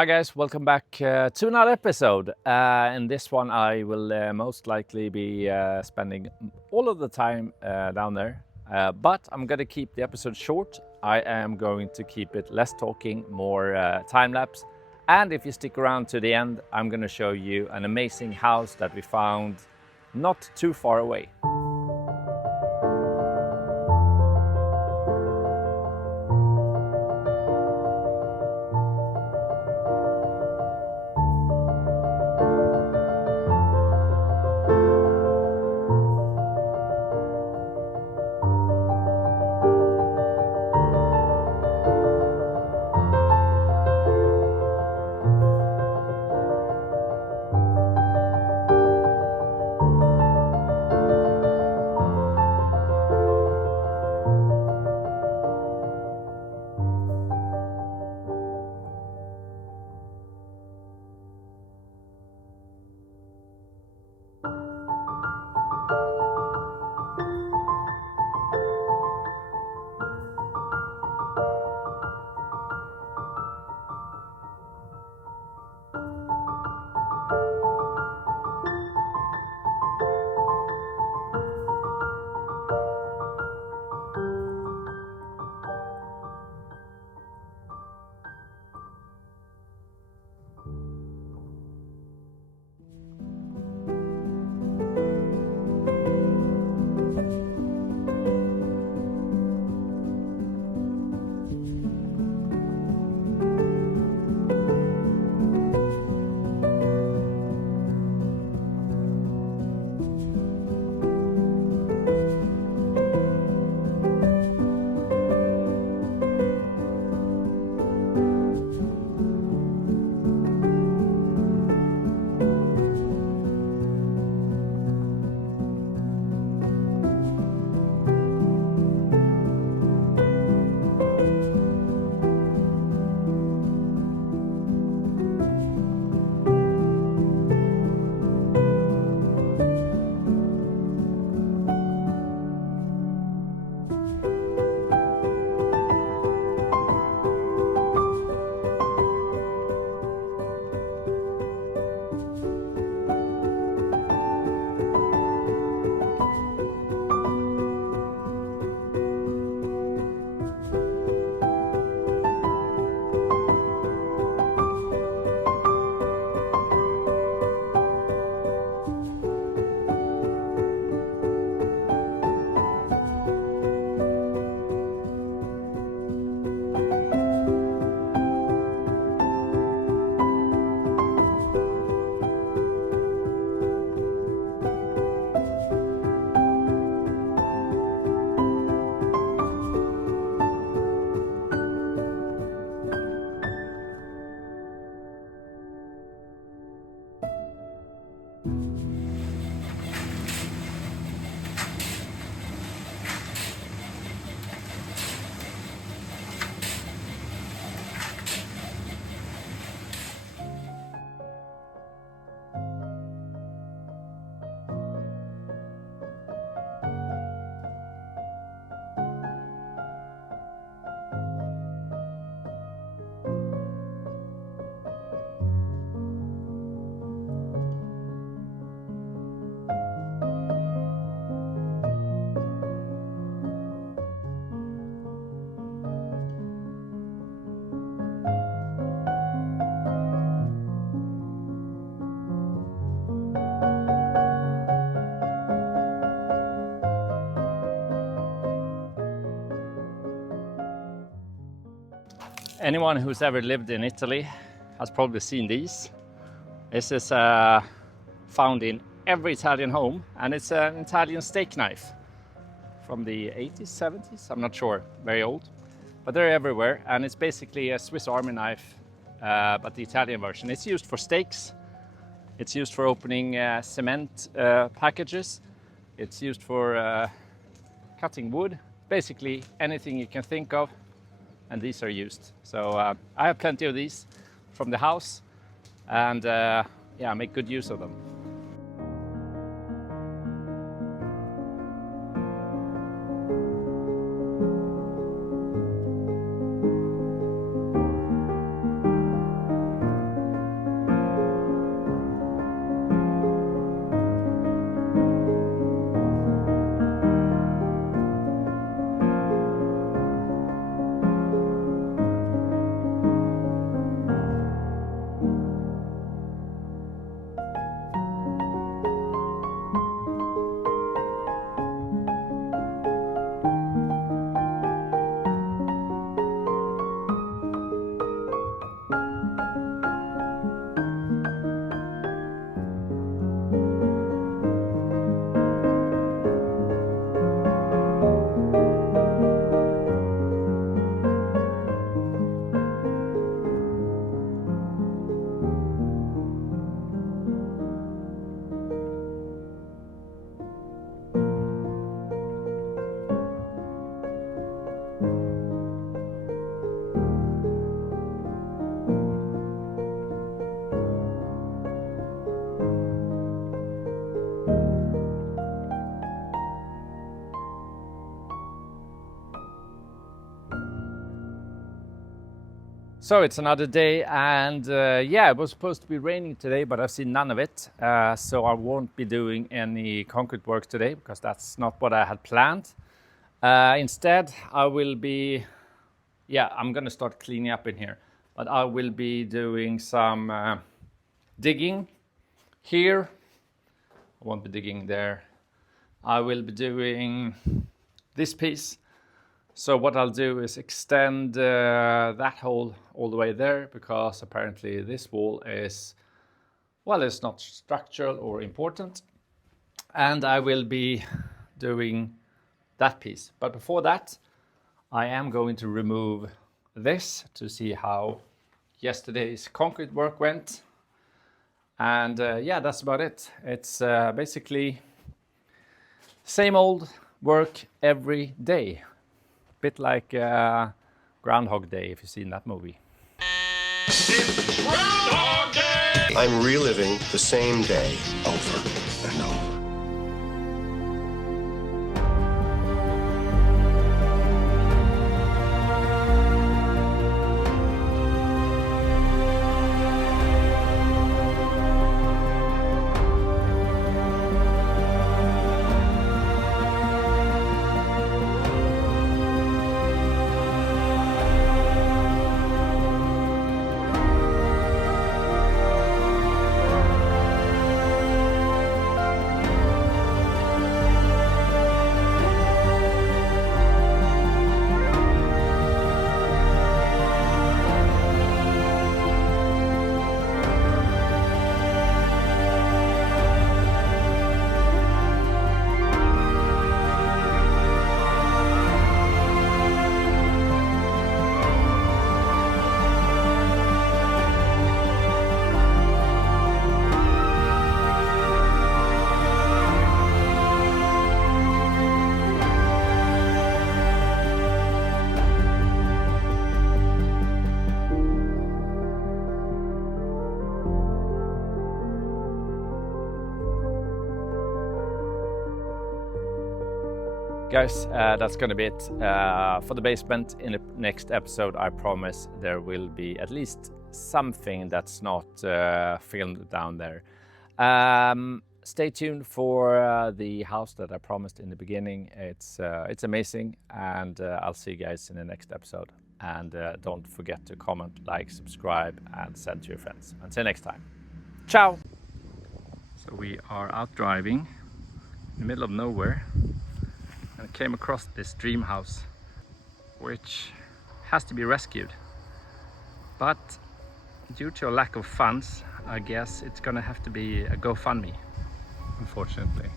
Hi guys, welcome back to another episode. In this one I will most likely be spending all of the time down there, but I'm gonna keep the episode short. I am going to keep it less talking, more time-lapse, and if you stick around to the end, I'm gonna show you an amazing house that we found not too far away. Anyone who's ever lived in Italy has probably seen these. This is found in every Italian home, and it's an Italian steak knife from the 80s, 70s, I'm not sure, very old. But they're everywhere, and it's basically a Swiss Army knife, but the Italian version. It's used for steaks, it's used for opening cement packages, it's used for cutting wood, basically anything you can think of. And these are used. So I have plenty of these from the house, and yeah, make good use of them. So it's another day, and yeah, it was supposed to be raining today, but I've seen none of it. So I won't be doing any concrete work today because that's not what I had planned. Instead, I will be, I'm gonna start cleaning up in here, but I will be doing some digging here. I won't be digging there. I will be doing this piece. So what I'll do is extend that hole all the way there, because apparently this wall is, well, it's not structural or important. And I will be doing that piece. But before that, I am going to remove this to see how yesterday's concrete work went. And yeah, that's about it. It's basically same old work every day. Bit like Groundhog Day, if you've seen that movie. It's Groundhog Day! I'm reliving the same day over and over. Guys, that's gonna be it for the basement. In the next episode, I promise there will be at least something that's not filmed down there. Stay tuned for the house that I promised in the beginning. It's amazing, and I'll see you guys in the next episode. And don't forget to comment, like, subscribe, and send to your friends. Until next time, ciao! So we are out driving in the middle of nowhere, and came across this dream house, which has to be rescued. But due to a lack of funds, I guess it's gonna have to be a GoFundMe, unfortunately.